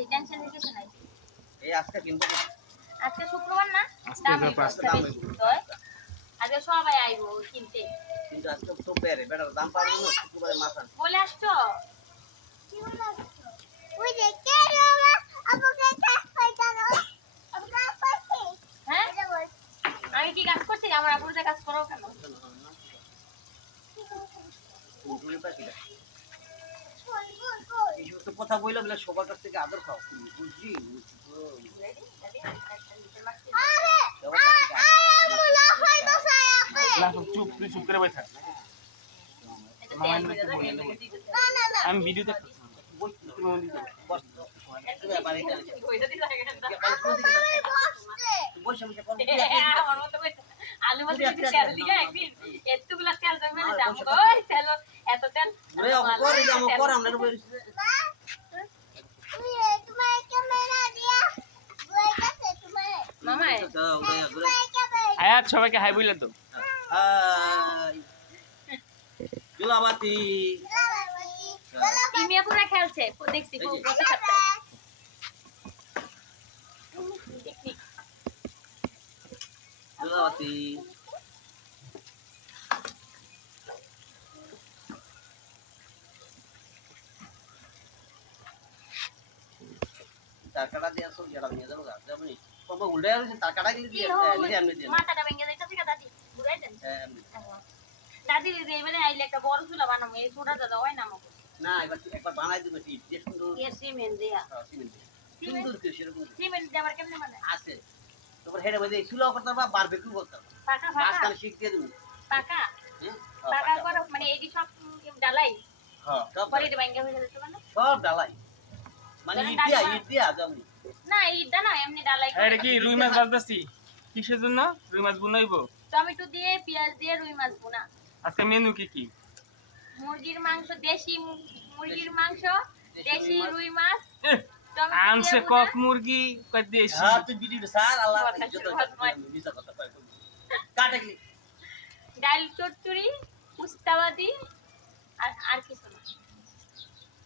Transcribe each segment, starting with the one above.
আছি, টেনশন কিছু নাই। এই আজকে কিনবো না। আজকে শুক্রবার না, আজকে দাম তো একটু পাঁচটা দাম বেশি একটু। হয়। আজকে সবাই আইবো কিনতে। কিন্তু আজকে তো বেড়ে বেটার দাম পাওয়ার জন্য শুক্রবারে মাছ আনছে। বলে আসছো? হ্যাঁ? আমি কি কাজ করছি? আমার আপুরদের কাজ করো কেন? উঠুনি পাখি না। এই সমস্ত কথা বইলে বলে সবার কাছ থেকে আদর খাও বুঝছি না চুপ তুই চুপ করে বসে থাক। আমি ভিডিও দেখতেছি। আমার মতো কইছে, আলু মতো যদি তেল দিকে একদিন এতগুলা তেল জমে না যাবো ওই তেল এত তেল মামা আয়াত সবাইকে হাই বললে তো। জুলাবাতি টিমিয়া পুরা খেলছে দেখছি গত সপ্তাহে টেকনিক জুলাবাতি টাকাটা দিয়ে আসো যেটা নিয়ে যাবো গাছ যাবনি বাবা উল্টে আসছে টাকাটা গেলে দিয়ে আমি দিয়ে মাথাটা ভেঙে যাইতাছে কা দাদি বুঝাই দেন হ্যাঁ দাদি দিদি এবারে আইলে একটা বড় চুলা বানাবো এই ছোটা দাদা হয় না আমাকে না এবার একবার বানাই দিবে ঠিক যে সুন্দর সিমেন্ট দিয়া সিমেন্ট সুন্দর করে সেরকম সিমেন্ট দিয়ে আবার কেমনে বানায় আছে তারপর হেডে মধ্যে চুলা করতে পারবা বারবিকিউ করতে পারবা পাকা মাছ পাকা কানে শিখ দিয়ে দেবো পাকা হ্যাঁ পাকা করো মানে এইটি সব ডালাই হ্যাঁ সব পরে এটা ভাঙা হয়ে যাচ্ছে মানে সব ডালাই মানে ইট দিয়া যাবনি না এইটা না এমনি ডালাই এটা কি রুই মাছ ভাজতেছি কিসের জন্য? রুই মাছ বুনাইবো টমেটো দিয়ে পেঁয়াজ দিয়ে রুই মাছ বোনা আজকে মেনু কি কি? মুরগির মাংস দেশি মুরগির মাংস দেশি রুই মাছ আনছে কক মুরগি কই দেশি। হ্যাঁ তুই ভিডিও স্যার আল্লাহ যত মিছা কথা কয় কাটে কি ডাল চচ্চড়ি উস্তাবাদি আর আর কিছু না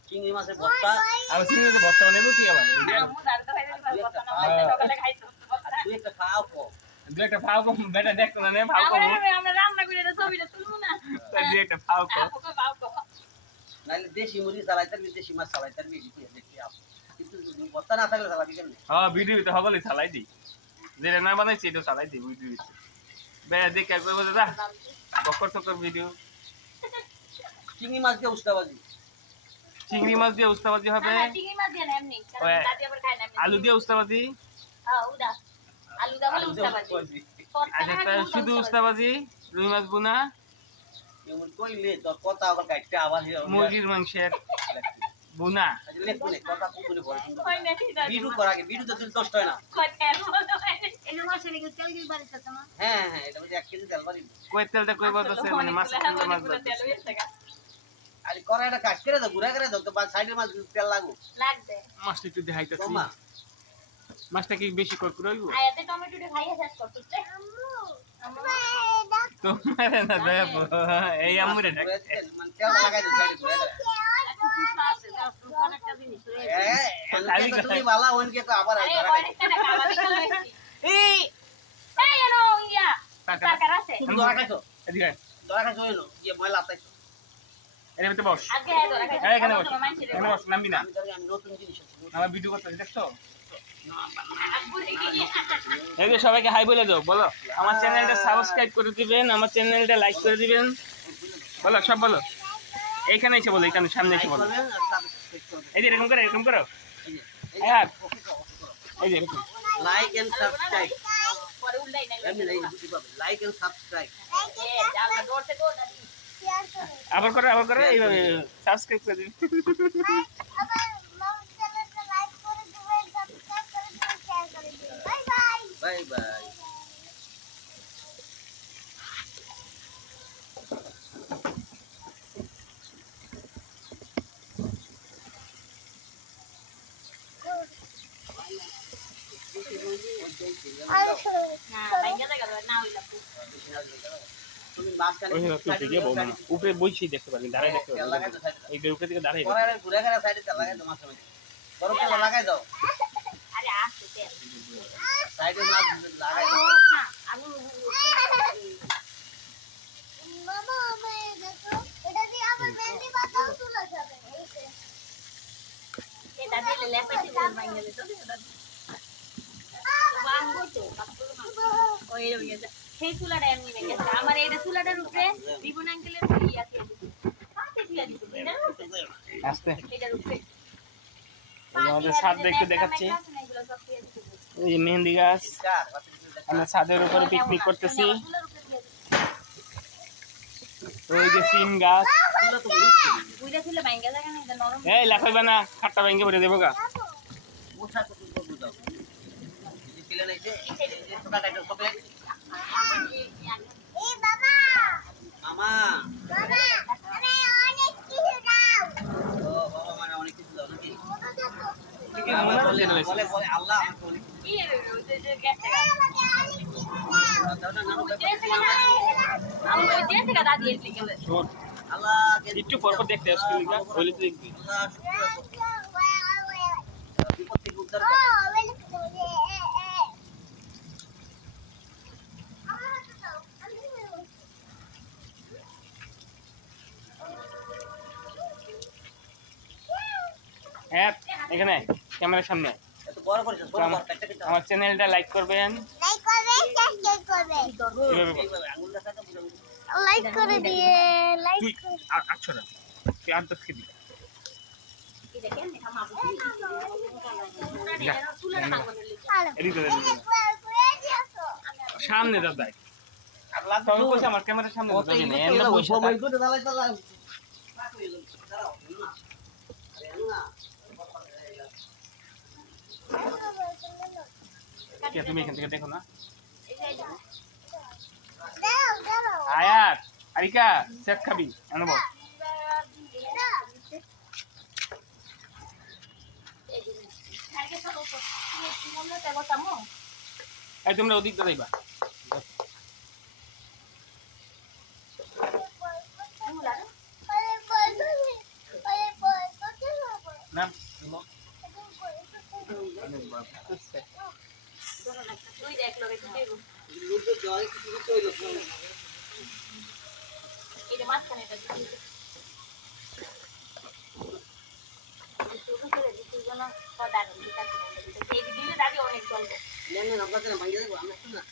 চিংড়ি মাছের ভর্তা আর সিঙ্গেল ভর্তা বানাইবো কি আবার? আমু দাঁড় খাইতে কথা না বলতে সকালে খাইছো তুই একটা খাও কো দুই একটা ফাও কম বেটা দেখতো না নে ফাও কম। আমরা রান্না করে এটা ছবিটা তুলবো না দুই একটা ফাও কম। আপুকে বাবু নাইলে দেশি মুরগি চালাইতার দেশি মাছ চালাইতার দেখি আপ কিন্তু ভর্তা না থাকলে চালাবি কেমনে হ্যাঁ ভিডিওতে হবলে চালাই দি। যেটা না বানাইছি এটা চালাই দি ভিডিওতে। বেটা দেখে কইবো দাদা বকর তকর ভিডিও। চিংড়ি মাছ দিয়ে উস্তাবাজি চিংড়ি মাছ দিয়ে উস্তাবাজি হবে, না চিংড়ি মাছ দিয়ে না এমনি কারণ দাদি আবার খায় না আলু দিয়ে উস্তাবাজি। হ্যাঁ উদা আলু দা বলে উস্তাবাজি আচ্ছা তা শুধু উস্তাবাজি, রুই মাছ বুনা, এমন কইলে তোর কথা আবার কাটতে আবার মুরগির মাংসের বুনা। লেখুনে কথা কুকুরে বলে হয় নাকি দাদি ভিডিও করা আগে ভিডিও তো দিল নষ্ট হয় না কথা বলতে হয় এই মাসে নাকি তেল গিয়ে বাড়িতে তোমা হ্যাঁ হ্যাঁ এটা মধ্যে 1 কেজি তেল বাড়ি কই তেলটা কই বলতেছে মানে মাছের তেলটা মাছ বাজছে। আর কড়াইটা কাট করে দাও গুড়া করে দাও তো সাইডের মাছ তেল লাগু লাগবে মাছটা একটু দেখাইতেছি। তোমা মাছটা কি বেশি করে হইব? আয়াতে টমেটোটা খাইয়া শেষ করতেছে আম্মু আম্মু তোমার না দেব এই আমুরে ডাক। মানে তেল লাগাই দাও সাইডে গুড়া করে অনেকটা জিনিস তুমি বালা ওনকে তো আবার আরে অনেকটা না খাওয়া দিতে লইছি এই এনো ইয়া টাকা আছে তুমি দরা খাইছো এদিকে দরা খাইছো এনো যে ময়লা আতাইছো এর ভিতরে বস। আগে ধরা খাইছো এই এখানে বস, এখানে বস, নামবি না। আমি নতুন জিনিস আমার ভিডিও করতেছি দেখছো? আব্বু দেখি এই যে সবাইকে হাই বলে দাও, বলো আমার চ্যানেলটা সাবস্ক্রাইব করে দিবেন, আমার চ্যানেলটা লাইক করে দিবেন, বলো সব বলো। এইখানে এসে বলো, এখানে সামনে এসে বলো। এই যে এরকম করো হ্যাঁ এই যে এরকম লাইক এন্ড সাবস্ক্রাইব পরে উল্লাই না আমি নাই বুঝি পাবে লাইক এন্ড সাবস্ক্রাইব এ জানলা দৌড়তে দৌড় দাদি আবার করো এইভাবে সাবস্ক্রাইব করে দিন। বাই বাই তুমি মাঝখানে উপরে বইছি দেখতে পারবেন, দাঁড়াই দেখতে পারবেন, এই উপরে থেকে দাঁড়াই ঘুরে ঘুরে সাইডে তেল লাগাই তোমার সময় গরম তেল লাগাই দাও আরে আসছে তেল সাইডে মাছ লাগাই দাও আমি মামা আমি দেখো এটা দিয়ে আবার মেহেন্দি পাতাও তোলা যাবে এই যে এটা দিলে লেপাইতে মাইনে দিত ওই রকম সেই চুলাটা এমনি ভেঙে গেছে আমার এইটা চুলাটার উপরে বিপুন আঙ্কেলের কি আছে আস্তে এটার উপরে আমাদের ছাদ দেখতে দেখাচ্ছি ওই যে মেহেন্দি গাছ আমরা ছাদের উপরে পিকনিক করতেছি ওই যে সিম গাছ বুইড়া ছিল ভাঙ্গা জায়গা না এটা নরম এই লাখাইবা না খাটটা ভেঙে পড়ে দেবো গা মোটা কত করব দাও এই কিলে নাইছে এই যে ছোট একটা চকলেট এই বাবা মামা বাবা আমি অনেক কিছু দাও ও বাবা মানে অনেক কিছু দাও নাকি বলে বলে বলে আল্লাহ আমাকে অনেক কি ওই যে গেছে আমাকে অনেক কিছু দাও দাও না নানু আমি ওই দিয়ে থেকে দাদি এসে গেল শোন আল্লাহ একটু পর পর দেখতে আসবি গা বলে তো দেখবি আল্লাহ বিপদ থেকে উদ্ধার ও করো ওয়েলকাম আমার হাতে দাও আমি হ্যাঁ এখানে ক্যামেরার সামনে এত বড় করেছ ছোট বড় একটা একটা আমার চ্যানেলটা লাইক করবেন লাইক করবে সাবস্ক্রাইব করবে এভাবে বল। এইভাবে আঙুল দেখাতে বুঝাবো লাইক করে দিয়ে লাইক তুই আচ্ছা না তুই আর দশ কেজি এদিকে দে, এদিকে দে। সামনে দাদা আল্লাহ তো আমি কইছি আমার ক্যামেরার সামনে কত যাবি না ইয়ে এমন পয়সা সময় করে দাঁড়াই দাঁড়াই দাঁড়াও না কে তুমি এখান থেকে দেখো না দাও দাও আয়াত আরিকা চেক খাবি আনব এই তোমরা ওদিক দাঁড়াইবা না লুটে জয় কিছু কইলো অনেক চলবে নেন নেন আপনাদের না ভাঙিয়ে দেবো আমরা শুন না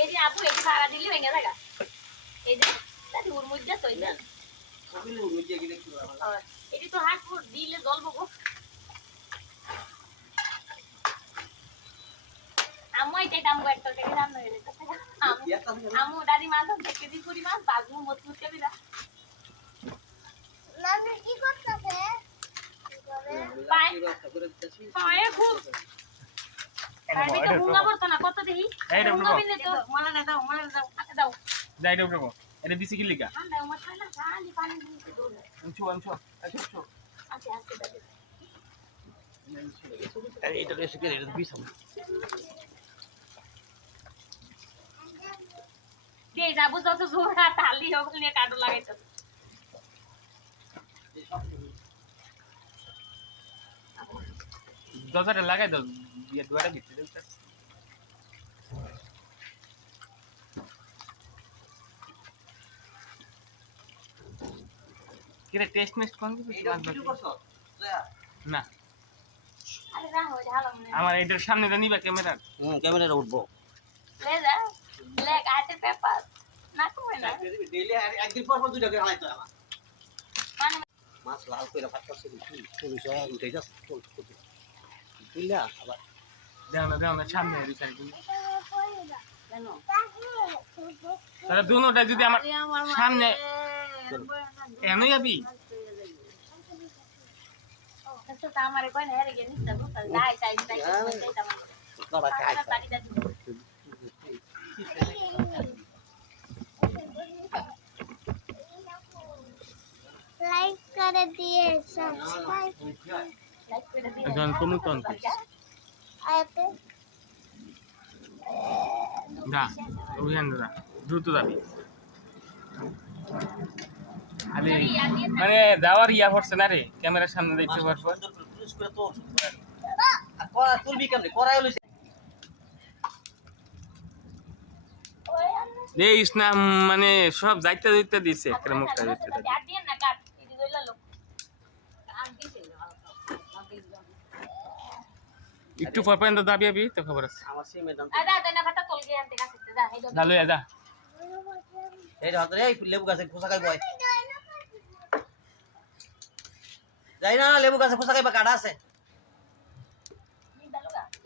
এই যে আপু এটি ভাড়া দিলি ভেঙে থাকা এই যে দাদি ওর মধ্যে তো এটা কবিলে মুজে গিয়ে দেখতে পারবা এটি তো হাত ফুট দিলে জ্বলবো গো আম্মু এটাই দাম গো একটা থেকে রান্না হয়ে যেতে আম্মু দাদি মাছ দেখতে দি পুরি মাছ বাজমু মতমুত কে বিদা নানু কি করতেছে পায়ে খুব পায়ে তো হুঙ্গা পড়তো না কত দেখি এই রে হুঙ্গা বিলে তো মালা দাও মালা দাও হাতে দাও যাই রে উঠবো এটা দিছি কি লিগা ঠান্ডা আমার ঠান্ডা খালি পানি দিতে দৌড় আনছো আনছো আচ্ছা আছে আছে দাদি আরে এটা রেসে করে এটা বিছাম দে যাবো যত জোর হাত হালি হোক নিয়ে কাটো লাগাইতো দরজাটা লাগাই দাও দিয়ে দুয়ারে ভিতরে দেও কিরে টেস্ট মেস্ট কোন কিছু এটা ভিডিও করছো না আরে না হই ঢালো মনে আমার এটার সামনেটা নিবা ক্যামেরা ক্যামেরাটা উঠবো ले जा ब्लैक आटे पेपर ना कोई ना ডেইলি একদিন পর পর দুইটা করে হালাইতো আমার माने মাছ লাল কইরা ভাত করছে কি পুলিশ হয় উঠে যাচ্ছে বুঝলা আবার দেও না সামনে রিসাইড করি জানো তাহলে দুনোটা যদি আমার সামনে এনো যাবি तो हमारे कोई नहीं रे नहीं सब तो जाए जाए जाए বাবা খাই पानी दे লাইক করে দিয়ে সাবস্ক্রাইব लाइक कर दे এখন কোন কোন আয়াতে দা ওখানে দা দ্রুত যাবি খালি মানে যাওয়ার ইয়া পড়ছে না রে ক্যামেরার সামনে দেখতে পর পুলিশ করে তো আর করা তুলবি কেমনে করাই হলো দেইস না মানে সব যাইতে যাইতে দিছে একটা মুখটা দিতে আর দিয়ে না কাট এই দইলা লোক আর দিছে একটু পর পর্যন্ত দাবি আবি তো খবর আছে আমার সিমে দাম আদা দেনা ভাতা তোল গিয়ে আনতে কাছে যা এই যা লইয়া যা এই হাত রে লেবু গাছে খোসা খাই বয় যাই না লেবু গাছে খোসা খাইবা কাটা আছে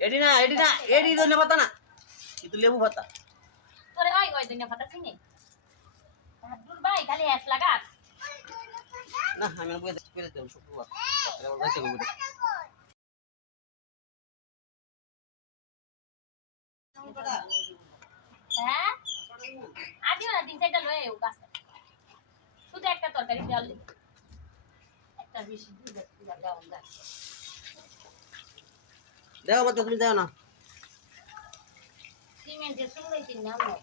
এডি না এডি ধনে পাতা না কিন্তু লেবু পাতা তোরে ওই ওই দেনা ভাতা চিনি দূর ভাই খালি এস লাগাস না আমি আর বুঝে করে দেব শুক্রবার তাহলে যাইতে হবে হ্যাঁ আদিও না তিন চারটা লয়ে ও গাছে শুধু একটা তরকারি ডাল দে একটা বেশি দুধ দাও না দেখো মত তুমি যাও না সিমেন্টের সুন্দর তিন নাম না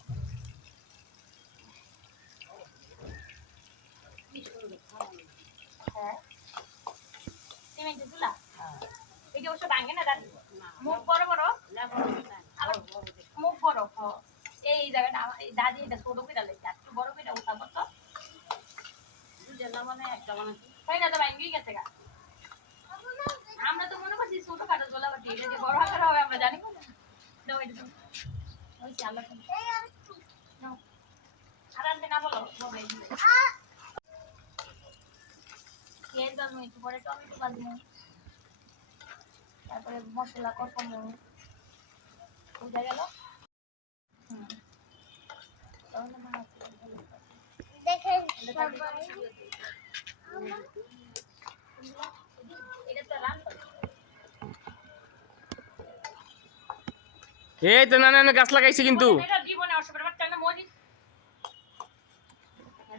হ্যাঁ সিমেন্টের চুলা এই যে ওসব ভাঙে না দাদি মুখ বড় বড় আবার মুখ বড় এই জায়গাটা এই দাদি এটা ছোট করে ডালে একটু বড় করে উঠা করতো মানে একটা মানে তাই না তো ভাঙিয়ে গেছে গা আমরা তো মনে করছি ছোট কাটো গোলা বাটি এটা যে বড় আকার হবে আমরা জানি না দাও এটা দাও ওই চালা নাও আর আনতে না বলো মোবাইল দিলে পেঁয়াজ দাও একটু পরে টমেটো বাঁধবো তারপরে মশলা কষানো বুঝা গেল দেখেন এটা তো রান্না এই তো না গাছ লাগাইছি কিন্তু এটা জীবনে অসুবিধা বাচ্চা না মরি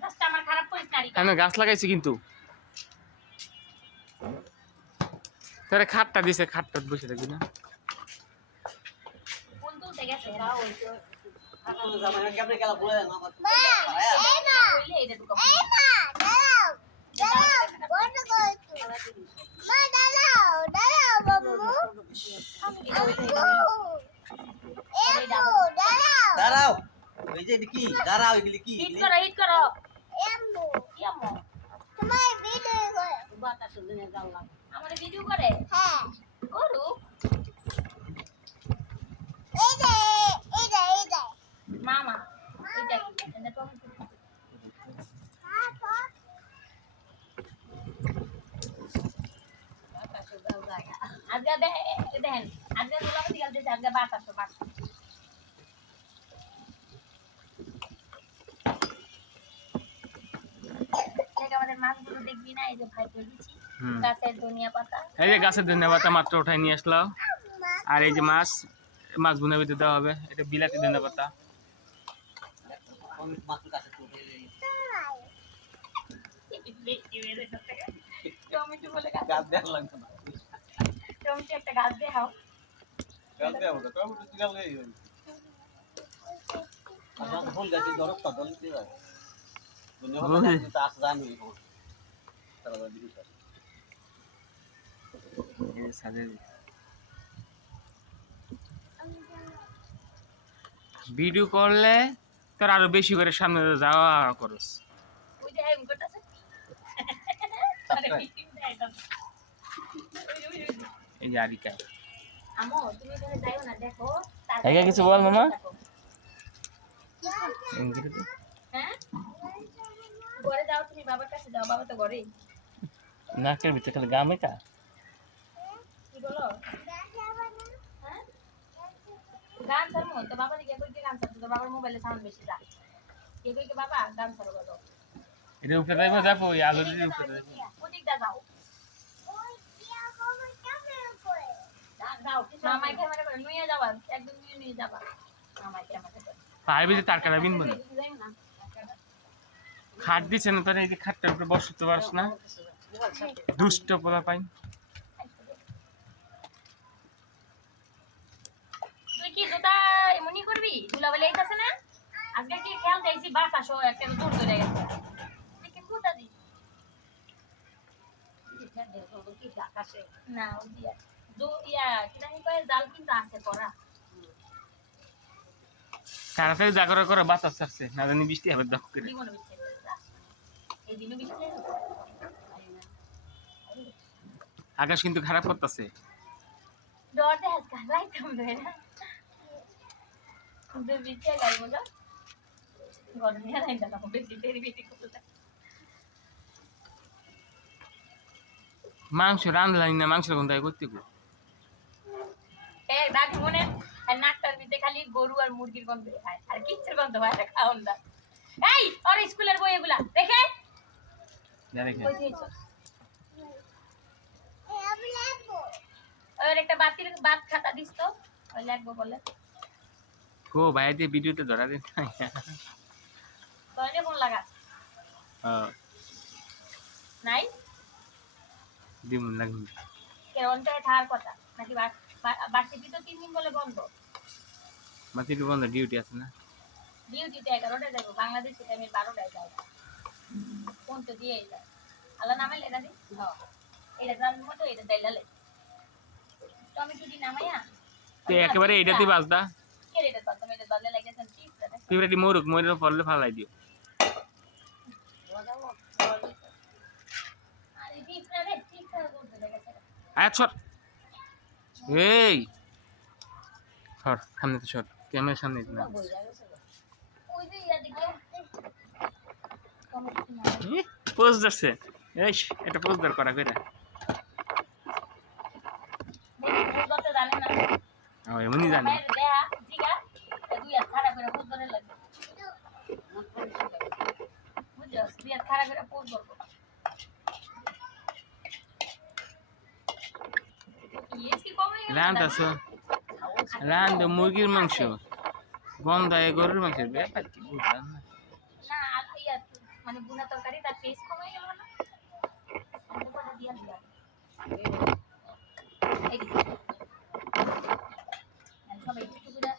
রাস্তা আমার খারাপ করিস না আমি গাছ লাগাইছি কিন্তু তোরে খাটটা দিছে খাটটা বসে থাকবি না কোন তুলতে গেছে এরা ওই তো জামাই কেমনে গেল বলে না আমার মা এই মা কইলে এটা ঢুকাবো এই মা দাঁড়াও বন্ধ করো মা দাঁড়াও বাবু দাঁড়াও এই যে কি দাঁড়াও এগুলি কি হিট করো এম্বু ইয়ামো তোমার ভিডিও করে বাতা সুদিনে যাওয়া আমারে ভিডিও করে হ্যাঁ করু এই যে মামা এটা কি এটা টমেটো আজকে দেখেন আজকে গোলাপতি গালতেছে আজকে বাতাসো বাতাস আমাদের মাছগুলো দেখবি না এই যে ভাই করে দিচ্ছি গাছের ধনিয়া পাতা এই যে গাছের ধনিয়া পাতা মাত্র উঠাই নিয়ে আসলাম আর এই যে মাছ ভুনা ভিতরে দেওয়া হবে এটা বিলাতি ধনিয়া পাতা মাত্র কাছে তুলে টমেটো বলে গাছ দেখ লাগবে না টমেটো একটা গাছ দেখাও গাছ দেব তো টমেটো চিরা লই আচ্ছা ফুল গাছে দরকার দলতে যায় ধন্যবাদ তো আস জানি তারা দিতে এই সাজে ভিডিও করলে তোর আরো বেশি করে সামনে যাওয়া করস ওই যে হেম করতেছে আরে পিটিং দেয় তো এই যে আরিকা আমো তুমি এখানে যাইও না দেখো আগে কিছু বল মামা হ্যাঁ ঘরে যাও তুমি বাবার কাছে যাও বাবা তো ঘরেই নাকের ভিতরে খালি গামে কা কি বলো হ্যাঁ গান ছাড়মো তো বাবা দিকে কই গান ছাড়তো তো বাবার মোবাইলে সাউন্ড বেশি যায় কে কই কে বাবা গান ছাড়ো বলো এটা উপরে যাইবো দেখো এই আলো দিয়ে উপরে যাইবো ওদিক দা যাও যাও মামাই ক্যামেরা করে নিয়ে যাবা একদম নিয়ে যাবা মামাই ক্যামেরা করে পায়ে বিতে তার কাটা বিনবো না খাট দিছে না তোর এই যে খাটটার উপরে বসতে পারছ না দুষ্ট পোলা পাই তুই কি জুতা এমনই করবি দুলাবেলা এইতাছে না আজকে কি খেয়াল চাইছি বাতাসও একটা জোর ধরে গেছে তুই কি জুতা দিস না ও দিয়া কি জানি কয় জাল কিন্তু আছে করা তাড়াতাড়ি জাগরা করে বাতাস আসছে না জানি বৃষ্টি হবে দখ করে জীবনে বৃষ্টি এই দিনও বৃষ্টি আকাশ কিন্তু খারাপ করতেছে ডরতে হাসকা লাইতাম ধরে না কিন্তু বৃষ্টি গাই বলো গরমে লাইতাম না বেশি দেরি বেশি করতে মাংস রান্ধলাম না মাংস গন্ধ করতে গো এই দাগ মনে আর নাকটার ভিতরে খালি গরু আর মুরগির গন্ধ হয় আর কিচ্ছুর গন্ধ হয় না খাওন দা এই আর স্কুলের বই এগুলা দেখে দেখে কই দিয়েছো আমি লাগবো আর একটা বাতির বাত খাতা দিস তো ওই লাগবো বলে গো ভাই দিয়ে ভিডিওতে ধরা দেন তোরে কোন লাগা নাই দিমুন লাগবে কেরনটা থার কথা নাকি বার্ষিকী তো 3 দিন বলে বন্ধ মাটি বন্ধ ডিউটি আছে না ডিউটিতে 11টায় যাবো বাংলাদেশ টাইমে 12টায় যাই কোন তো দিয়ে যায় আল্লাহ নামে লেখা দি এটা জান মতো এটা দাইলালে টমেটো দি নামায়া তো একেবারে এটাতেই বাজদা কে রেটা তো তুমি এটা দলে লাগিয়েছেন ঠিক আছে পিবরাটি মোরক মোরের ফলে ফালাই দিও আরে পিপড়া রে ঠিক করে করতে লেগেছে আয় সর এই সর সামনে তো সর ক্যামেরার সামনে না ওই যে ইয়া দিকে টমেটো নামায়া পোজ ধরছে এই এটা পোজ ধর করা কইরা দেখি বুঝতে জানে না ও এমনি জানি মেরে দেয়া জিগা দুই হাত খাড়া করে বুঝ ধরে লাগবে বুঝছস দুই হাত খাড়া করে পোজ ধরবো ইয়েস কি কম হয়ে গেল রান্তাছো রান্দ মুরগির মাংস গন্ধ এ গরুর মাংসের ব্যাপার কি বুঝলাম না না ইয়া মানে বুনা তরকারি তার টেস্ট কম হয়ে গেল না আমি কথা দিয়া দিয়া এই দিকে সবাই একটু করে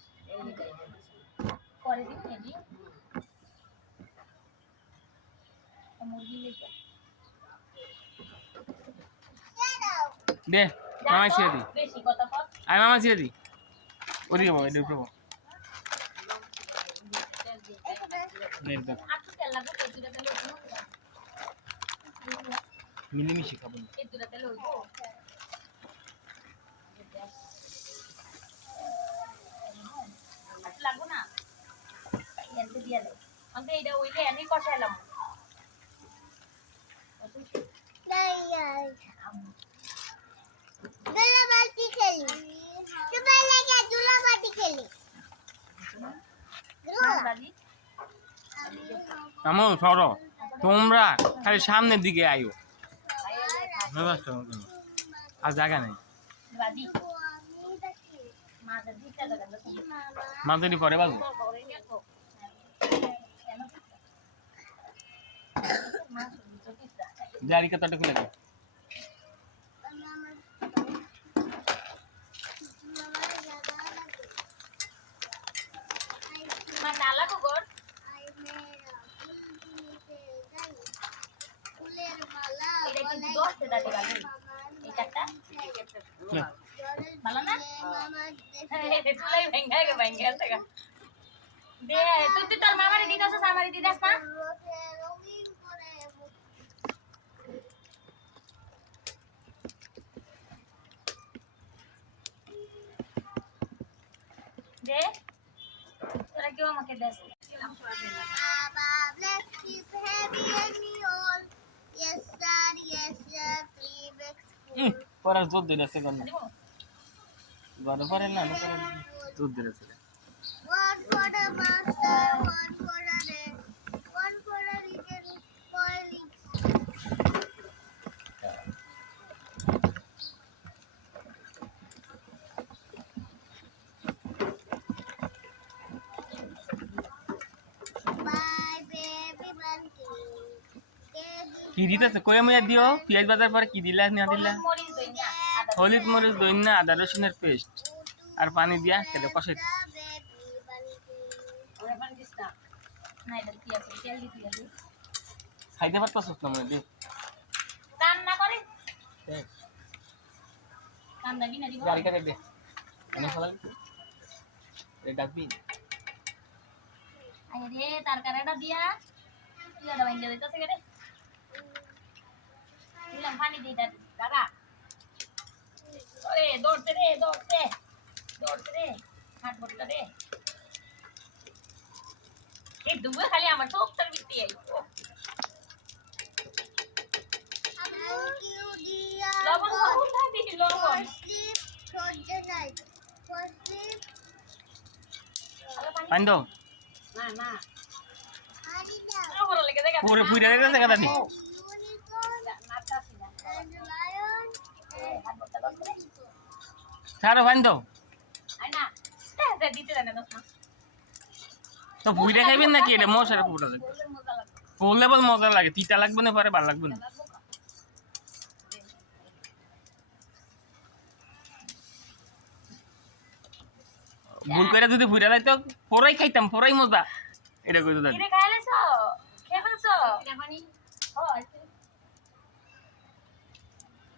করে দিন এডি মুরগি লেগে দে মামা ছিড়ে দি বেশি কথা কর আয় মামা ছিড়ে দি ওদিকে বাবা এটা উপরে একদম আটু তেল লাগবে এই দুটা তেল হইতো মিলেমিশে খাবো এই দুটা তেল হইতো আটু লাগবো না এনতে দিয়া দে আমি এইটা ওইলে আমি কষাইলাম দুলাবাটি খেলি তুমি লাগে দুলাবাটি খেলি দাদি আমো সরো তোমরা খালি সামনের দিকে আইও আর জায়গা নেই দাদি মা দাদি টা দাদা মাঝারি পরে বাজু জারি কতটা খুলে গেল মা নালা গোর ফুলের মালা এটা কিন্তু দোস্তে দাদি বালি এই কাটটা ভালো না চুলাই ভেঙ্গা গে ভেঙ্গা থেকে দে তুই তোর মামারে দিতাছস আমারে দিদাস না রঙিন করে দে তোরা কেউ আমাকে দেস Baba bless keep heavy and me all. Yes sir, please full. পরার জোর দিলেছে গন্ধ দিব গন্ধ পরে না জোর দিলেছে One for the master, one for the day, one for the little spoiling. Bye baby monkey. কি দিতেছে কয়ে মইয়া দিও পেঁয়াজ বাজার পরে কি দিলা না দিলা মরিচ দই না আদা হলুদ মরিচ দইনা আদা রসুনের পেস্ট আর পানি দিয়া খেলে কষাই ওরে পানি দিস না এটা কি আছে তেল দিতে হবে খাইতে পারতাছ না মনে দি কান না করে কান্দা বিনা দিব গাড়িটা দেখ দে এনে ফেলা এ ডাকবি আরে রে তার কারেটা দিয়া তুই এটা বাইন্দা দিতেছে রে দিলাম পানি দিয়ে দাদা ওরে দৌড়তে রে হাত বড়টা রে এই দুবে খালি আমার চোখটার ভিতরে আই আম্মু কিউ দিয়া লবণ দিই লবণ স্লিপ সহ্য নাই স্লিপ পানি দাও আদি দাও বড় লেগে দেখা পুরো পুইরা দিতেছে কথা দি ইউনিকর্ন নাচতাছি না এন্ড লায়ন হাত বড়টা দছ রে ছাড়ো পানি দাও আই না দিতে জানে দছ না তো পুইরা খাইবেন নাকি এটা মশার পুরো লাগে বললে মজা লাগবে পড়লে বল মজা লাগে তিতা লাগবে না পরে ভালো লাগবে না ভুল করে যদি পুইরা যাইতো পরাই খাইতাম পরাই মজা এটা কইতো দাদি কিরে খাইলেছো খেয়ে ফেলছো পানি ও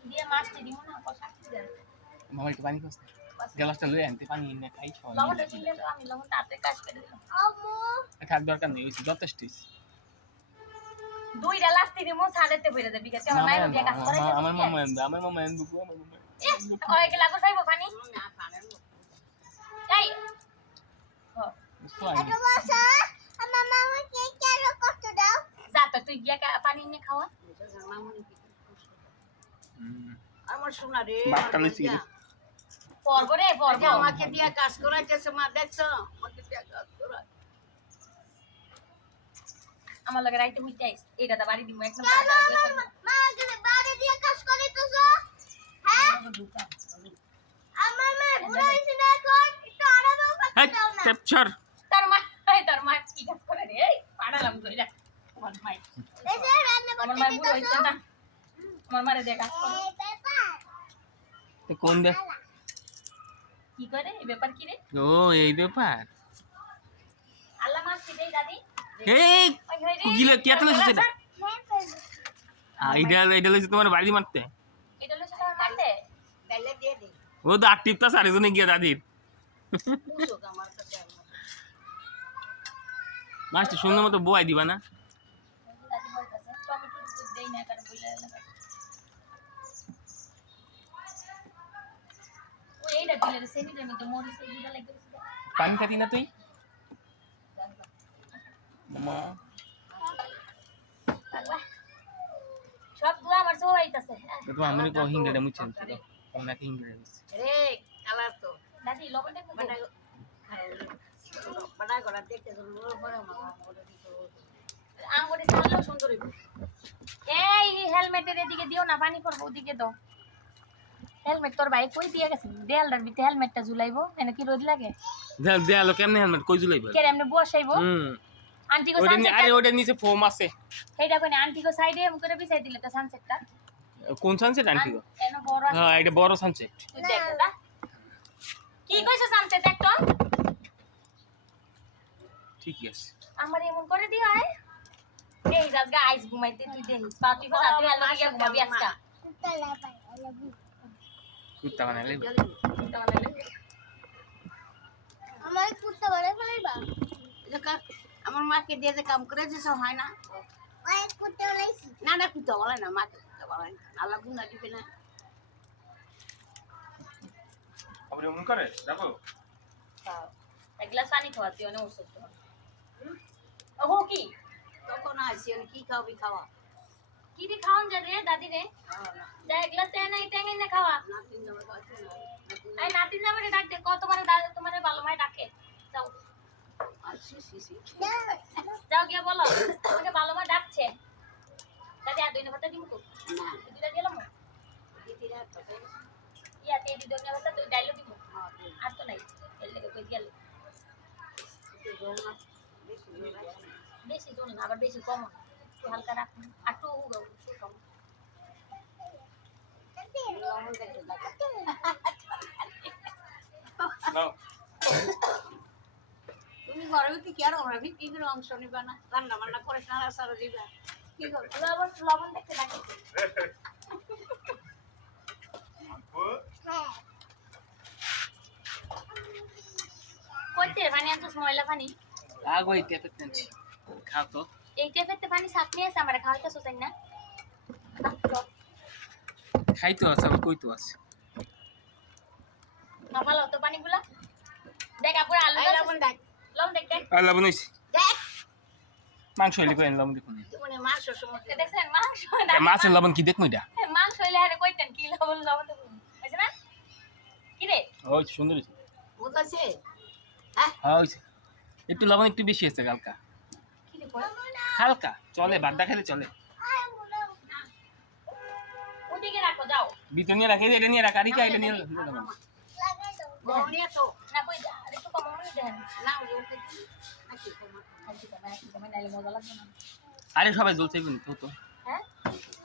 দিয়ে মাছটি দিমু না কষা মামা একটু পানি খাস গ্লাসটা লই আনতে পানি এনে খাই সব লবণটা দিলে তো আমি লবণটা হাতে কাজ করে দিলাম আম্মু খাক দরকার নেই হইছে যথেষ্ট হইছে দুইটা লাস্তি দিমু ছাড়তে ফিরে যাবি কেতে আমার মায়ের দিয়ে কাজ করে আমার মামা আনবে আমার মামা আনবে গো আমার মামা ওই কি লাগো খাইবো পানি এই এটা বসা আমার মামাকে কেন কষ্ট দাও যা তো তুই গিয়া পানি নিয়ে খাওয়া আমার সোনা রে বাপটা লইছি পরবো রে পরবো আমাকে দিয়া কাজ করাইতেছে মা দেখছো আমাকে দিয়া কাজ করাই আমার লগে রাইতে হইতে আইস এটা তো বাড়ি দিমু একদম মামাকে বাড়ি দিয়ে কাজ করে তো হ্যাঁ আমার মা বুড়ো হইছে না এখন একটু আরামেও এই করতে দাও না ক্যাপচার তার মা কি কাজ করে রে এই পাড়ালাম ধরে যা আমার ভাই এই যে রান্না আমার করতে মা দিতে বুড়ো হইছে না আমার মারে দিয়ে কাজ করে এই পেপার তো কোন দে কি করে এই ব্যাপার কি রে ও এই ব্যাপার আল্লাহ মাছ কি দেই দাদি এই ওই হই রে কুগিলে কেত লইছে এটা এইটা লইছে তোমার বাড়ি মারতে এটা লইছে তোমার কাটে তাইলে দিয়ে দে ও তো আট টিপটা সারিজনে গিয়া দাদির পুষো আমার কাছে মাছটা সুন্দর মতো বোয়াই দিবা না দাদি বলতাছে টমেটো দেই না কারণ বইলা না ও এইটা দিলে রে সেমিটার মধ্যে মরিচ এই দুটা লাগবে পানি খাতি না তুই মামা সব দুয়া আমার সব আইতাছে তো আমি কো হিংগাটা মুছেন তো না হিংগাটা রে কালার তো দাদি লবণ দেখো বাটা বাটা করা দেখতে তো বড় মামা বড় দিতো আঙ্গুরে সামনেও সুন্দর হইব এই হেলমেটের এদিকে দিও না পানি পড়বো ওদিকে দাও হেলমেট তোর ভাই কই দিয়ে গেছে দেয়ালটার ভিতরে হেলমেটটা ঝুলাইবো এনে কি রোদ লাগে দেয়ালো কেমনে হেলমেট কই জুলাইবা কে এমনি বসাইবো আন্টি কো ওইটা সানসেট আরে ওইটা নিচে ফোম আছে এইটা কোনে আন্টি কো সাইডে এম করে বিছাই দিলে তো সানসেটটা কোন সানসেট আনটি গো এনো বড় আছে হ্যাঁ এটা বড় সানসেট তুই দেখ দাদা কি কইছো সানসেট দেখ তো ঠিকই আছে আমার এমন করে দিও আয় এই জায়গা আইস ঘুমাইতে তুই দেখিস পা তুই কথা তুই আলো গিয়া ঘুমাবি আজকা কুত্তা লাপাই আই লাভ ইউ কুত্তা বানাইলে আমার কুত্তা বড় ফেলাইবা আমার মাকে দিয়ে যে কাম করে যে সব হয় না ওই কুত্তা লাইছি না না কুতো বলে না মাকে কুতো বলে না আল্লাহ গুণা দিবে না আপনি মন করে যাবো এক গ্লাস পানি খাওয়াতি অনেক ওষুধ তো ও কি তখন আসি কি খাওয়াবি খাওয়া কি দি খাওন যা রে দাদি রে যা এক গ্লাস তেনা ইতেঙ্গে না খাওয়া না তিন নম্বর আছে না এই নাতি জামারে ডাক দে কত তোমারে ভালো মাই ডাকে যাও আসি সি সি যাও গিয়ে বলো তোমাকে ভালো মা ডাকছে দাদি আর দুই নম্বরটা দিব তো না দুইটা দিলাম দিদিরা তো ইয়া তে দুই নম্বরটা তো ডাইলো দিব আর তো নাই এর লেগে কই গেল বেশি জোন না আবার বেশি কম একটু হালকা রাখ আর একটু কম নাও তুমি ঘরে কি আর আমরা ভিত্তির অংশ নিবা না রান্না বান্না করে নাড়া সারা দিবা কি করবে লবণ দেখতে ডাকে ময়লা পানি আগো এই টেপে টেনছি খাও তো এই টেপেতে পানি সাপনি আছে আমার খাওয়াইতেছো তাই না খাইতো আছে আবার কইতো আছে ভালো তো পানিগুলা দেখ আপুর আলু এই লবণ দেখ লম দেখ দেখ আর লবণ হইছে দেখ মাংস হইলে কইন লবণ দেখুন মানে মাংস সমুদ্রে দেখছেন মাংস মাছের লবণ কি দেখমু এটা মাংস হইলে আরে কইতেন কি লবণ লবণ তো হইছে না কি রে ওই সুন্দর হইছে বুঝাছে হ্যাঁ হইছে একটু লবণ একটু বেশি আছে হালকা কি রে কয় হালকা চলে বাড্ডা খেলে চলে ওদিকে রাখো যাও ভিতর নিয়ে রাখে এটা নিয়ে রাখ আর এটা নিয়ে লাগাই দাও বউনিয়া তো না কই আরে তো কম মনে দেন না ওকে নাকি তোমার আজকে তো নাইলে মজা লাগবে না আরে সবাই জ্বলতে গুন তো হ্যাঁ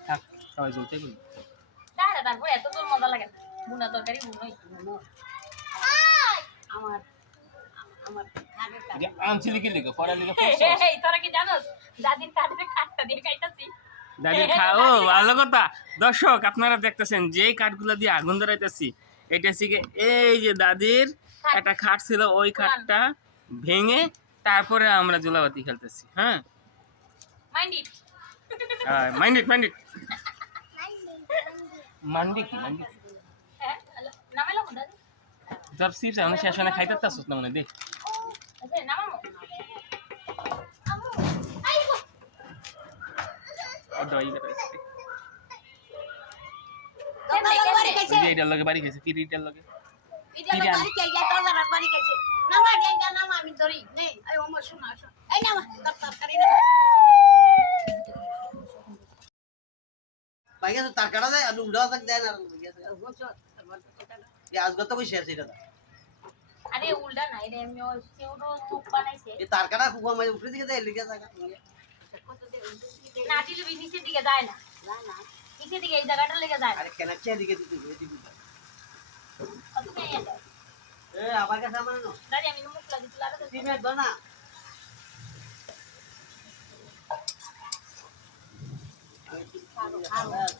থাক সবাই জ্বলতে গুন দাঁড়া তারপর এত তোর মজা লাগে না বুনা তরকারি বুনই আমার আমার খাবের কাজ আনছিলি কি লিখে পড়া লিখে এই তোরা কি জানোস দাদির কাঠে কাঠটা দিয়ে খাইতাছি দাদি খাও ভালো কথা দর্শক আপনারা দেখতেছেন যে কাঠগুলো দিয়ে আগুন ধরাইতেছি এটা থেকে এই যে দাদির একটা খাট ছিল ওই খাটটা ভেঙে তারপরে আমরা জোলাবাতি খেলতেছি হ্যাঁ mind it mind it mandi কি মান্ডি হ্যাঁ নামাইলাম দাদি তোর চিপস এখন শেষ হয় না খাইতে তাসুস না মনে দেখ আচ্ছা নামামো আমু আইগো দই তোমার বাড়ি গেছে এইটার লগে বাড়ি গেছে ফিরিটার লগে এটা বাড়ি কে যা তোর বাড়ি গেছে নামা দে নামা আমি ধরি নে এই ওমর শোনা শোনা এই নামা তরকারি না ভাই গেছে তার কাটা দেয় আর উল্টা থাক দেয় না গেছে বুঝছো এই আজ গত কই শেষ এটা আরে উল্টা না এটা এমনি সেউটো টুক বানাইছে এই তার কাটা খুব আমি উপরে দিকে দেয় লিখে থাকা কত দে না টিলু নিচের দিকে যায় না না না নিচের দিকে এই জায়গাটা লেগে যায় না আরে কেন চেয়ে দিকে দিতে দিবি কত কে এটা এ আবার কাছে আমার না দাদি আমি মুখ লাগি তুলা তো দিবে দাও না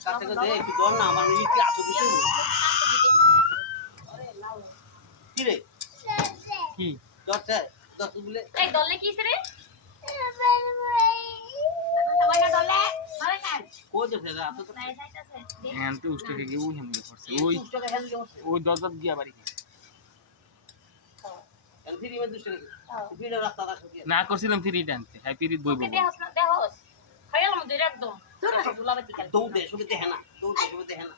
কাছে দে একটু দর না আমার নিজে কি আতো দিতে কি রে কি দরছে দর বলে এই দলে কি রে তোমার না দলে মারে কাজ কো যেছে আতো তো নাই যাইতাছে হ্যাঁ তো উষ্টা থেকে ওই হেমে করছে ওই দরজা দিয়া বাড়ি গেছে কেন ফিরি মে দুষ্ট ফিরে রাস্তা দা সকিয়ে না করছিলাম ফিরিটা আনতে হ্যাঁ ফিরি বইব দেহস না দেহস খাইলাম মধ্যে একদম দুলাবাতি কাল দৌ দে সকিতে হেনা দৌ দে সকিতে হেনা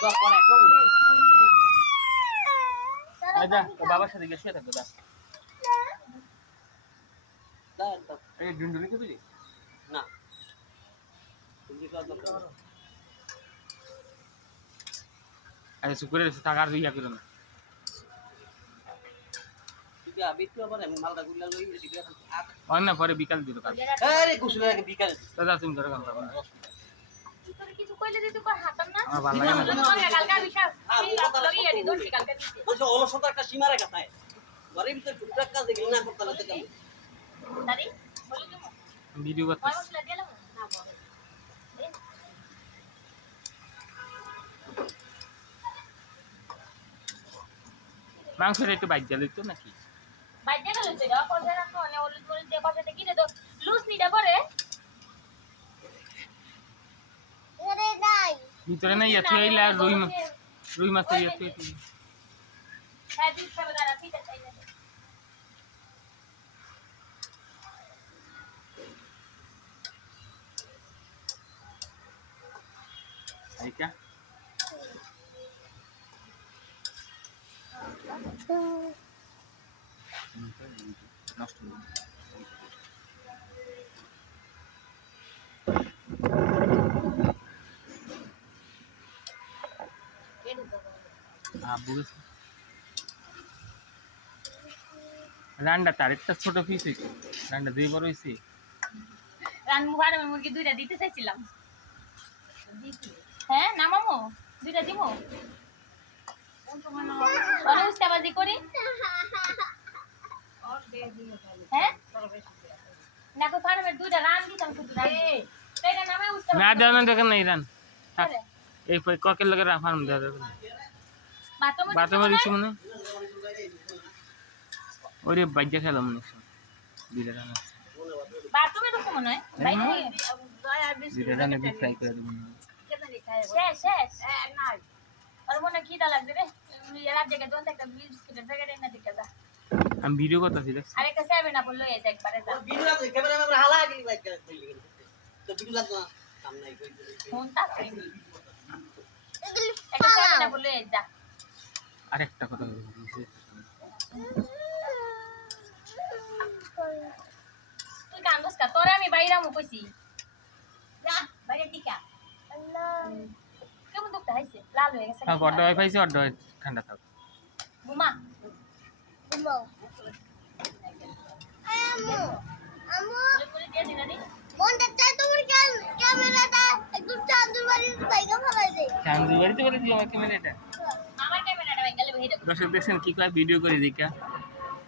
সব করে একদম আচ্ছা তো বাবার সাথে গিয়ে শুয়ে থাকো দা দা দা এই ডুন্ডুনি খেতে দিই না তুমি কাজ করো আরে সুকুরে টাকার ইয়া করো না তুই আবিতু আবার আমি মালদা গুলা লই দিবি অন্য পরে বিকাল দিল কাজ আরে কুছলা কে বিকাল দাদা তুমি ধরে কাম করো না তোর কিছু কইলে দিতে কর হাতাম না আমার ভালো লাগে না কালকা বিশাল লগি এডি দর্শি কালকা দিতে বলছো অলসতা একটা সীমা রেখা থাকে ঘরের ভিতর টুকটাক কাজ দেখি না করতে লাগতে কেমন দাদি বলি তুমি ভিডিও মই করতেছি মশলা দিলাম না বলে মাংসের একটু বাইক দিলে তো নাকি বাইতে গেল তো এটা কোন জায়গা তো মানে হলুদ মরিচ দিয়ে কষাতে কি রে তো লুজ নিটা করে আরে নাই ভিতরে না ইয়া থইলা রুই মাছ ইয়া থই হ্যাঁ দিতে হবে দাঁড়া ঠিক আছে আইকা নষ্ট বুঝেছি রান্ডা তার একটা ছোট পিস হয়েছে রান্ডা দুই বড় হয়েছে রানমুখার মুরগি দুইটা দিতে চাইছিলাম হ্যাঁ না মামু দুইটা দিব অনেক উস্তাবাজি করি হ্যাঁ না কো ফার্মের দুইটা রান দিতাম শুধু রান তাইটা নামে উস্তাবাজি না দেওয়া দেখেন না ইরান এই ককের লগে ফার্ম দেওয়া যাবে বাথরুমে বাথরুমে দিচ্ছি মনে ওরে বাইজা খেলাম না দুইটা রান্না বাথরুমে ঢুকো মনে হয় বাইরে দুইটা রান্না দিয়ে ফ্রাই করে দেবো শেষ আর মনে খিদা লাগছে রে রাত জেগে দোন একটা বিস্কুটের প্যাকেট এনে দিকে যা আমি ভিডিও করতেছি দেখ আর একটা 7 আপ লই এসে একবারে যা ভিডিও আছে ক্যামেরা আমরা হালা গেলি বাইক করে তো ভিডিও লাগতো না কাম নাই কই ফোন তা এগুলি একটা 7 আপ লই যা আরেকটা কথা বলছি তুই কান্দস কা তোরা আমি বাইরা মু কইছি যা বাইরে টিকা কেমন দুঃখ হইছে লাল হয়ে গেছে হ্যাঁ বড় ওয়াইফাই আছে বড় ঠান্ডা থাক বুমা ঘুমাও আম্মু আম্মু বলে দিয়ে দিনা নি মনটা চাই তোমার ক্যামেরাটা একটু চাঁদুর বাড়ির বাইকে ফেলাই দে চান্দু বাড়িতে বলে দিও আমার ক্যামেরাটা আমার ক্যামেরাটা বেঙ্গালে বেহে দেব দর্শক দেখছেন কি কয় ভিডিও করে দিকা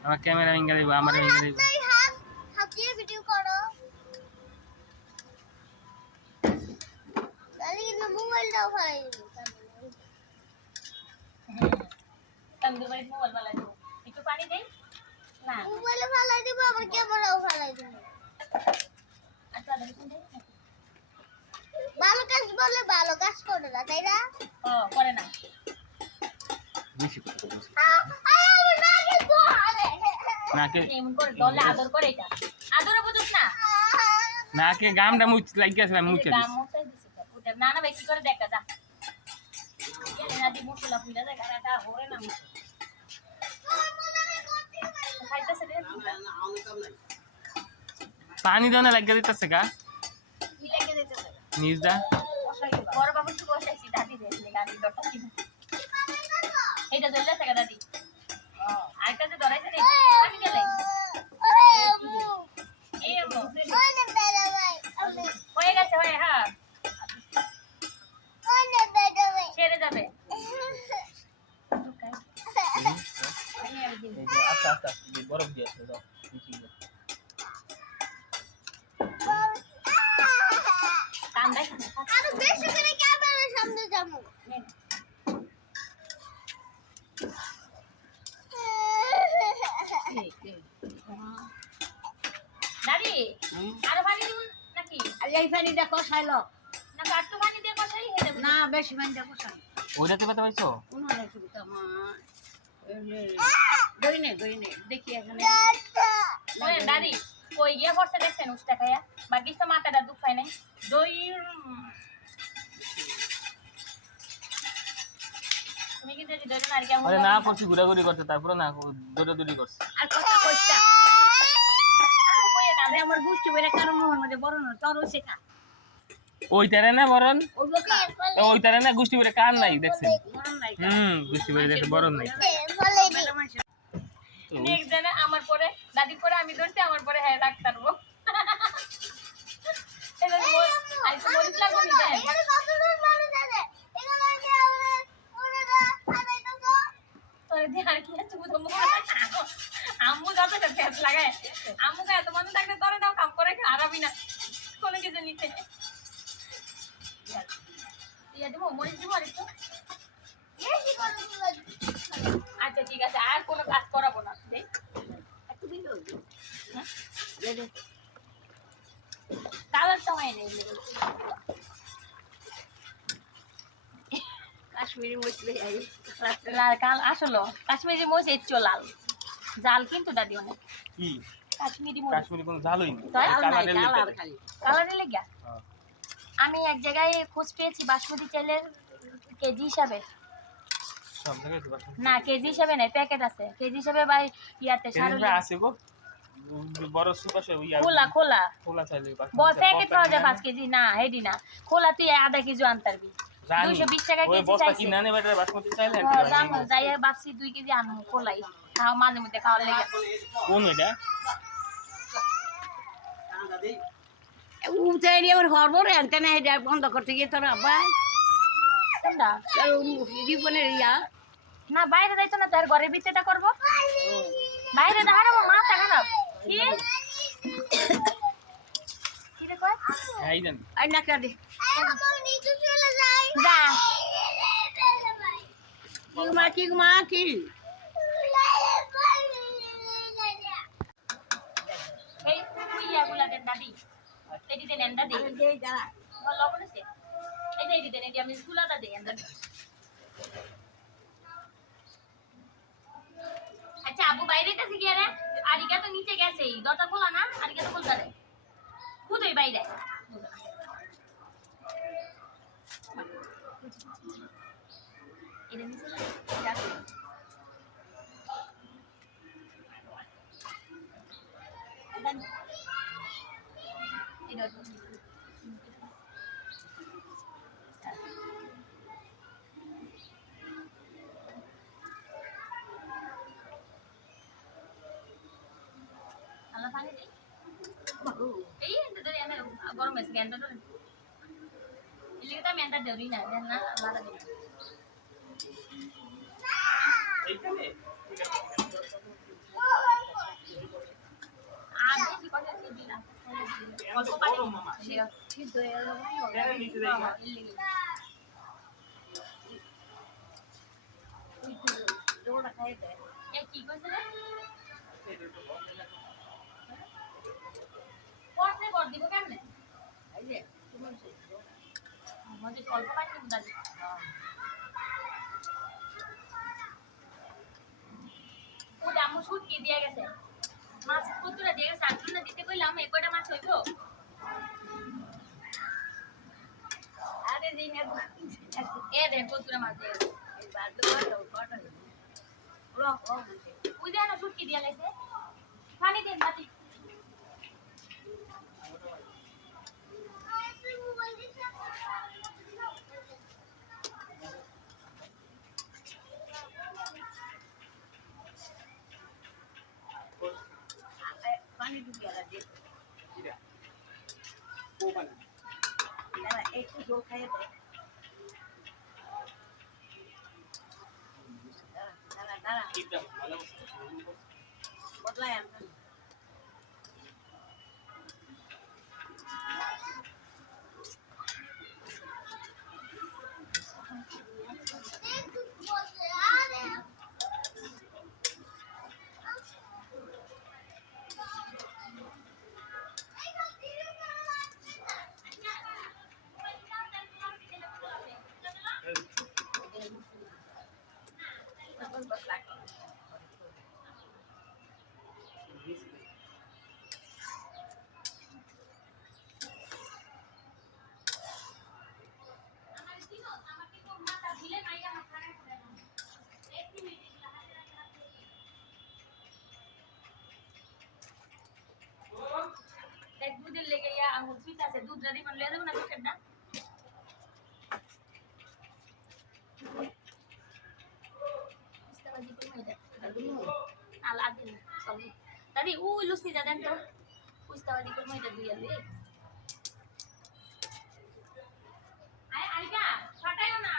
আমার ক্যামেরা ভেঙে দেবো আমার ভেঙে দেবো তাই হাত হাতিয়ে ভিডিও করো তাহলে কিন্তু মোবাইলটাও ফেলাই দিবি তন্দুর বাড়ি মোবাইল বালা দিব একটু পানি দেই না মোবাইলে ফেলাই দিব আবার ক্যামেরাও ফেলাই দিব আচ্ছা দেখুন দেই ভালো কাজ বলে ভালো কাজ করে না তাই না ও করে না বেশি কথা বলছি আমার নাকে ধরে নাকে এমন করে দলে আদর করে এটা আদরে বুঝুস না নাকে গামটা মুছ লাগিয়েছে আমি মুছে গাম দিছি মোছাই দিছি ওটা না না বেশি করে দেখা যা গেলে না দি মুছলা ফুইলা যায় গাড়াটা হরে না খাইতেছে রে না আমি কাম নাই পানি দাও না লাগিয়ে দিতেছে গা মিলাকে দিতে হবে নিজ দা বড় বাবু কি বসাইছি দাদি দেখলে গাড়ি দরটা কি এইটা ধরলে থাকা দাদি আরেকটা যে ধরাইছে রে আমি গেলে ওরে আম্মু এই আম্মু ওনে বেড়া ভাই আমি হয়ে গেছে হয়ে হ্যাঁ ওনে বেড়া ভাই ছেড়ে যাবে আস্তে আস্তে আস্তে বরফ দিয়ে আসতে দাও কান দেখ আরো বেশি করে ক্যামেরার সামনে যাবো দাদি আরো পানি দিন নাকি আর এই পানিটা কষাইলো না কাট্টু পানি দিয়ে কষাই হয়ে যাবে না বেশি পানিটা কষাই ওইটাতে কথা পাইছো কোনো অসুবিধা আমার দই নে দেখি এখানে ওই দাদি কই গিয়া পড়ছে দেখছেন উস্তা খায়া বাকি তো মাথাটা দুখাই নাই দই তুমি কি যদি দই না আর কি আরে না করছি ঘুরাঘুরি করতে তারপরে না দৌড়াদৌড়ি করছে আর কথা কইতা কই না আরে আমার বুঝতে পেরে কারণ মোহন মধ্যে বড় না তোর শেখা ওইটারে না বরণ ওই বোকা ওইটারে না গোষ্ঠী বেড়ে কার নাই দেখছেন বড় নাই গোষ্ঠী বেড়ে দেখে বরণ নাই বলে দি মেলা মানুষ নেক্সট জানে আমার পরে দাদি পরে আমি ধরছি আমার পরে হ্যাঁ ডাক্তার বো এটা বল আর তো বলিস লাগো নি দেন এর কতজন মানুষ আছে এগুলো কি আমরা ওরা খাই তো তোরে দিয়ে আর কি আছে বুঝো আম্মু যতটা ফেস লাগায় আম্মু কা এত মানুষ থাকলে তোরে দাও কাম করে আরামই না কোনো কিছু নিতে ইয়া দেবো মরিচ দেবো আর একটু বেশি করে আচ্ছা ঠিক আছে আর কোনো কাজ করাবো না দেখ একটু দিন কালারটা হয় না কাশ্মীরি মছলি আই লাল কাল আসলো কাশ্মীরি মরিচ এর লাল জাল কিন্তু দাদি অনেক কি কাশ্মীরি মরিচ কাশ্মীরি কোনো ঝালই না তাই? কালারের কালার লেগে। খালি কালারে লেগে হ্যাঁ। আমি এক জায়গায় খোঁজ পেয়েছি বাসমতি চালের কেজি হিসাবে সব জায়গায় তো বাসন। না কেজি হিসাবে নাই প্যাকেট আছে কেজি হিসাবে বা ইয়াতে এদিকে সারলে আছে গো বড় সুপার সে ইয়া খোলা খোলা খোলা চাইলে প্যাকেট পাওয়া যায় 5 কেজি না হেডি না খোলা তুই আধা কেজি আনতারবি 220 টাকা ওই কেজি বস্তা চাইছে কিনে আনে বেটা বাসমতি চাইলে হ্যাঁ জানো যাই ভাবছি 2 কেজি আনবো খোলাই খাও মাঝে মধ্যে খাওয়ার লেগে কোন এটা দাদি উঠাই আমার হরবরে আনতে না এটা বন্ধ করতে গিয়ে তোর আব্বা কোনটা জীবনের ইয়া না বাইরে যাইতো না তার ঘরের ভিতরটা করবো বাইরে দাঁড়ানো আমার মাথা খারাপ কি কি রে কয় এই জান আর না কাটে আমার নিচে চলে যাই যা কি মা কি দাদি এটি দেন এন্ডা দে আমি দেই দাঁড়া লবণ আছে এই যে এটি দেন এটি আমি চুলাটা দেই এন্ডা আচ্ছা আবু বাইরে গেছে কি রে আরিকা তো নিচে গেছে দরজা খোলা না আরিকা তো খুলতে রে খুদই বাইরে এটা নিচে যাচ্ছে এটা আল্লাহ পানি দেই এই এন্ড ধরে আমি গরম আছে এন্ড ধরে ইলিগে তো আমি এন্ড ধরি না দেন না আল্লাহ দেই এইখানে আর বেশি কথা দিই না অল্প পানি ঠিক হয়ে গেল দেখেন নিচে দেখেন ইলিগে জোড়া খাই দে এ কি কইছে রে পড়তে পড় দিব কেমনে এই যে তোমার মধ্যে অল্প পানি দিব দাদি ও দামু শুট কি দিয়া গেছে মাছ কতটা দিয়ে গেছে আর না দিতে কইলাম এই কয়টা মাছ হইবো আরে দিন এ দেন কতটা মাছ দিয়ে গেছে বাদু বাদু কত লো ও ওই দেন শুট কি দিয়া লাইছে পানি দেন দাদি পানি দিবি আলা দে এটা ও পানি দাঁড়া একটু জল খাই দে দাঁড়া দাঁড়া এটা ভালো বদলাই আনতে দেখ দুধের লেগে ইয়া আঙুর পিঠা আছে দুধ রেডি করে লিয়ে দেবো না দুধেরটা ইস্তাবাজি করে মেয়ে দেখ আলা দিন সব দাদি ও লুসনি দেন তো ইস্তাবাজি করে মেয়ে দুই আলু আয় আরিকা ফাটাইও না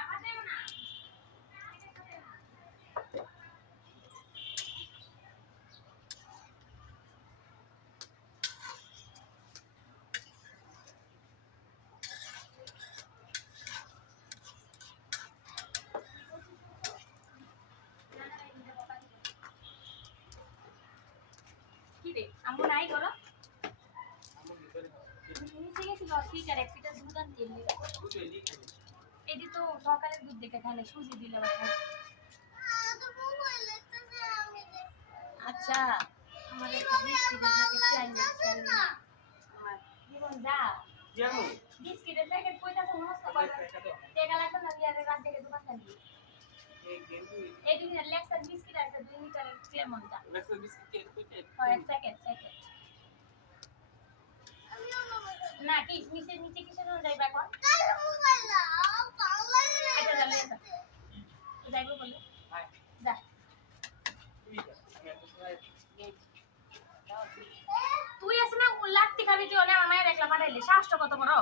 কি রে আমু নাই করো নিচে গেছিল ফ্রিজার এক লিটার দুধ আনতে এটি তো সকালের দুধ দেখে খাইলে সুজি দিলে আবার খাই আচ্ছা আমার একটা বিস্কিটের প্যাকেট চাই না আমার জীবন যা কেমন বিস্কিটের প্যাকেট কইতাছে মস্ত করে টাকা লাগবে না দিয়ে রাত থেকে দোকান চালিয়ে এই কিন্তু এই দিন লেক্সার বিস্কিট আছে 2 লিটারের ক্লেমনটা লেক্সার বিস্কিট কইতে হয় এক প্যাকেট না কি নিচে কিসের জন্য যাইবা এখন এটা জানলে যাইবো বলে হাই যা তুই আছে না লাত্তি খাবি তুই অনেক আমার মায়ের একলা পাঠাইলে সাহসটা কত বড়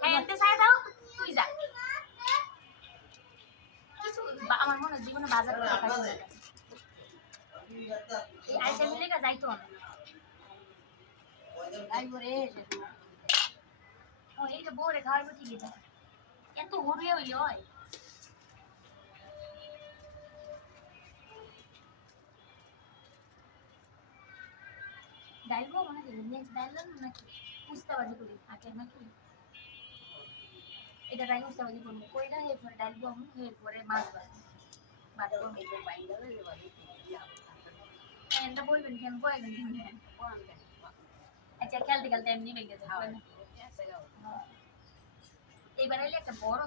হ্যাঁ এতে চাই দাও তুই যা কিছু আমার মনে হয় জীবনে বাজার করে খাইছি এই আইসা মিলে গা যাইতো না আইবো রে ও এইটা বউরে খাওয়াইবো ঠিকই যা এত হরিয়ে হইলে হয় ডাইলবো মানে কি নেক্সট ডাইলন নাকি উস্তাবাজি করি আগে নাকি এটা রাই উস্তাবাজি করবো কইরা এরপরে ডাইলবো আমি এরপরে মাছ ভাজবো বাটবো এটা বলবেন কেন বলবেন কেন আচ্ছা খেলতে খেলতে এমনি ভেঙে যাবে এইবার এলে একটা বড়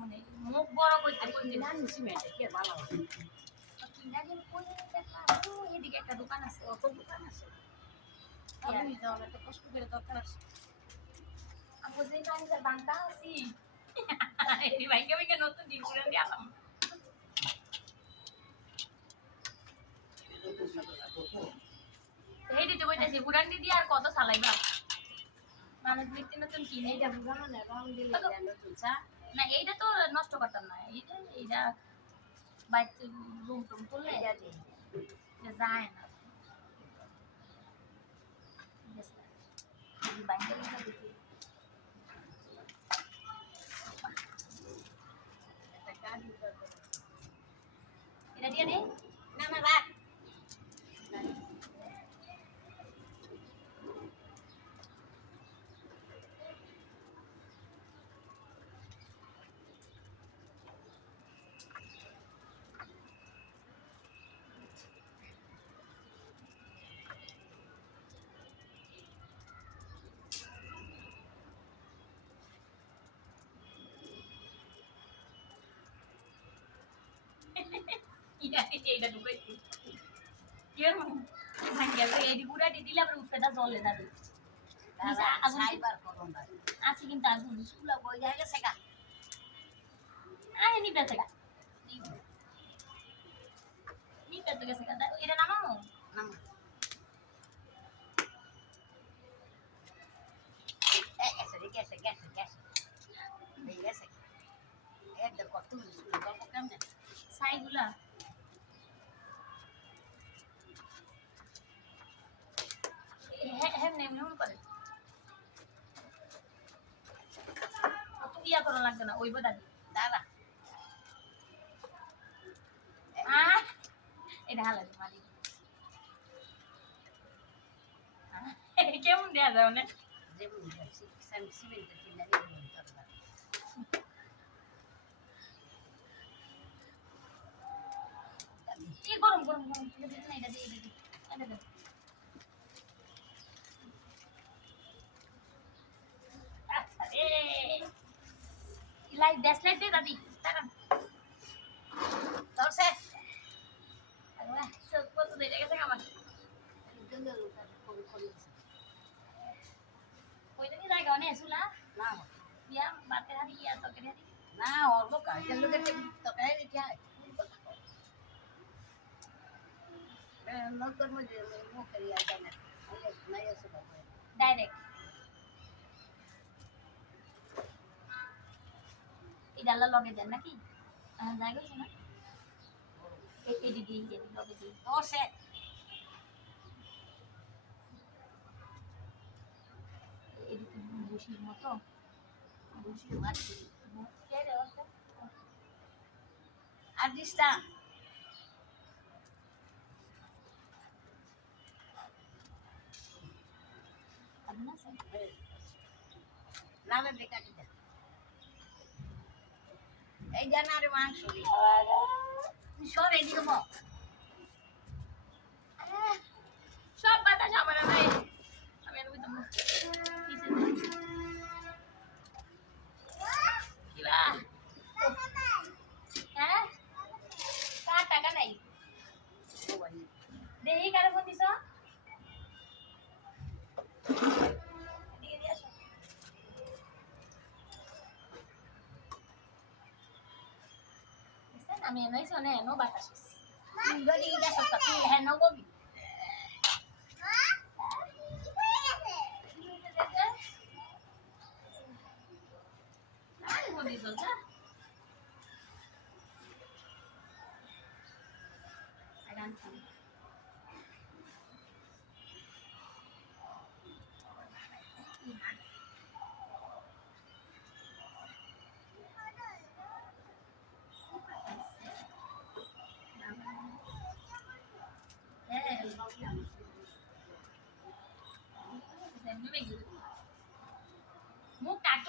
মানে মুখ বড় করতে করতে কিনা দিন কোন এদিকে একটা দোকান আছে অত দোকান আছে কষ্ট করে দরকার আছে আমি যে কাঞ্চার বাংলা আছি এই ভাইকে ভাইকে নতুন ডিম করে দিয়ে আলাম এই দিতে বইতেছি পুরান দিদি আর কত চালাইবা মানুষ নিত্য নতুন কিনে এইটা বুঝানো না রং দিলে নতুন চা না এইটা তো নষ্ট করতাম না এইটা বাইতে রুম টুম করলে এটা দিই যায় না বাইরে একটা কাজ এটা দিয়ে দে না না রাখ এইটা ঢুকাইছি কেন ভাঙ্গা এই পুরা দিলে আবার উঠতে জলে যাবে সাইবার করুন আছে কিন্তু আগুন স্কুলে বই যায় গেছে গা আরে নিবে থেকে নিবে থেকে এটা নামাও নামা গেছে গেছে গেছে গেছে এর দেখো তুমি স্কুলে যাবো কেমনে সাইগুলা হ্যাঁ নেমে করে ইয়া করা লাগবে না ওই দাদি দাদা এটা হালা মালি কেমন দেয়া যাও না যেমন সিমেন্টের কিনা কি গরম গরম গরম এটা দিয়ে এটা দে আচ্ছা রে লাইট ড্যাশলাইট দে দাদি তাকান তোরছে আরে সব কত দিয়ে গেছে আমার কইতে কি জায়গা অনেক সুলা না দিয়া বাতে হারি ইয়া তো করে হারি না ওর লোক আইতে লোকে তো কাই রিটা নকর মধ্যে মুখ করি আইতা না নাই আছে বাবা ডাইরেক্ট এই ডালা লগে দেন নাকি জায়গা আছে না এই দিদি লগে দিই তোরছে এদিকে বসির মতো বুঝি মারছি কে রে ওটা আর দিস্তা আপনি না স্যার নামে বেকার দিতা এই জানারে মাংস সব এদিকে বক সব বাতাস আমার ভাই আমি আর বুঝতাম না কিসে কিবা হ্যাঁ কার টাকা নাই দেহি কারে ফোন দিছ এদিকে দিয়ে আসো আমি এনেই শোনে এনো বাতাস যদি গেছ তো তুই হ্যাঁ নববি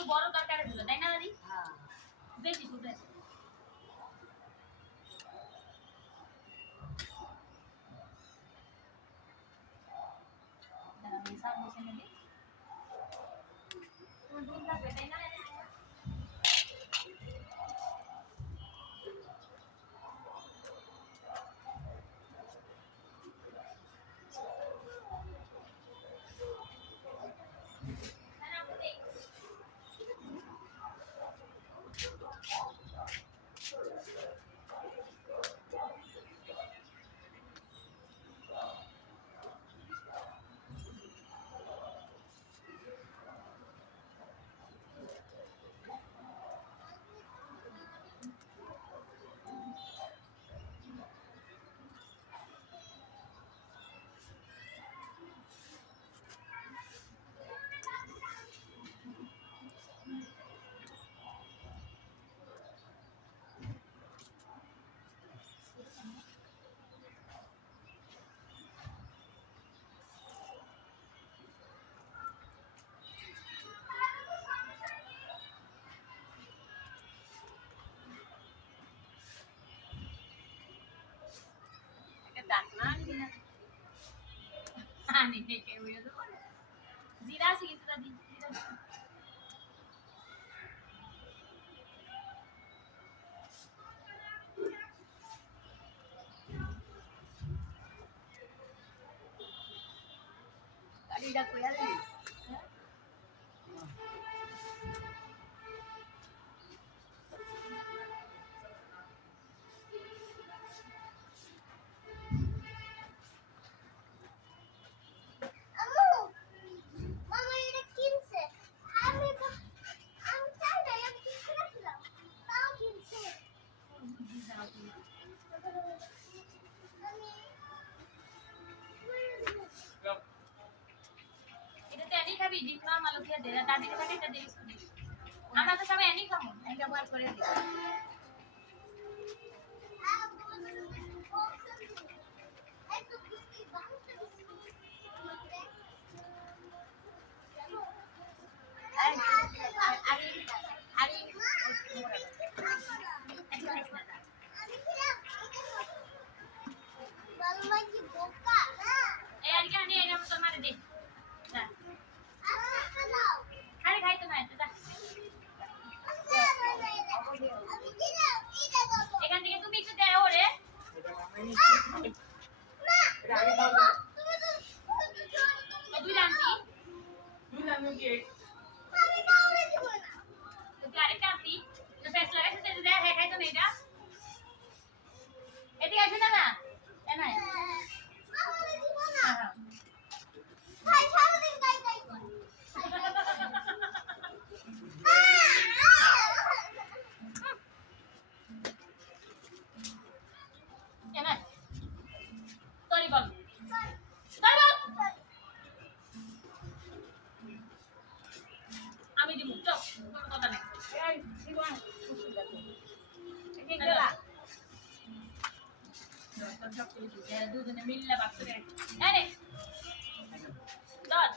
একটু বড় তরকারি ছিল তাই না দাদি হ্যাঁ বেশি ছোট আছে দাঁড়া আমি সব বসে নেবি দুধ লাগবে তাই না আনি দেখে ওই তো জিরা আছে কিন্তু দাদি জিরা গাড়িটা কইয়া দিই আম্মু মামা এটা কিনছে আমি চাই না আমি কিনতে রাখলাম তাও কিনছে আমি এটা তো এনি খাবি ডিম না মালু খেয়ে দে দাদির কাছে এটা দিস আমরা তো সবাই এনি খাবো এটা বার করে দিই এই আর কি আনি এনে তোর মারে দে যা আরে খাই তো না এটা যা এখান থেকে তুমি একটু দেও রে দুই আনতি তুই আরেকটা আনতি তো ফেস লাগাইছে তো দে হ্যাঁ খাই তো না এটা এদিকে আসে না না এ নাই হ্যাঁ এ নাই সরি বল আমি দিব চপ কোনো কথা নেই এই জীবন সুসুদা তো ঠিক গেলা দুজনে মিললে বাচ্চা রে এই রে দশ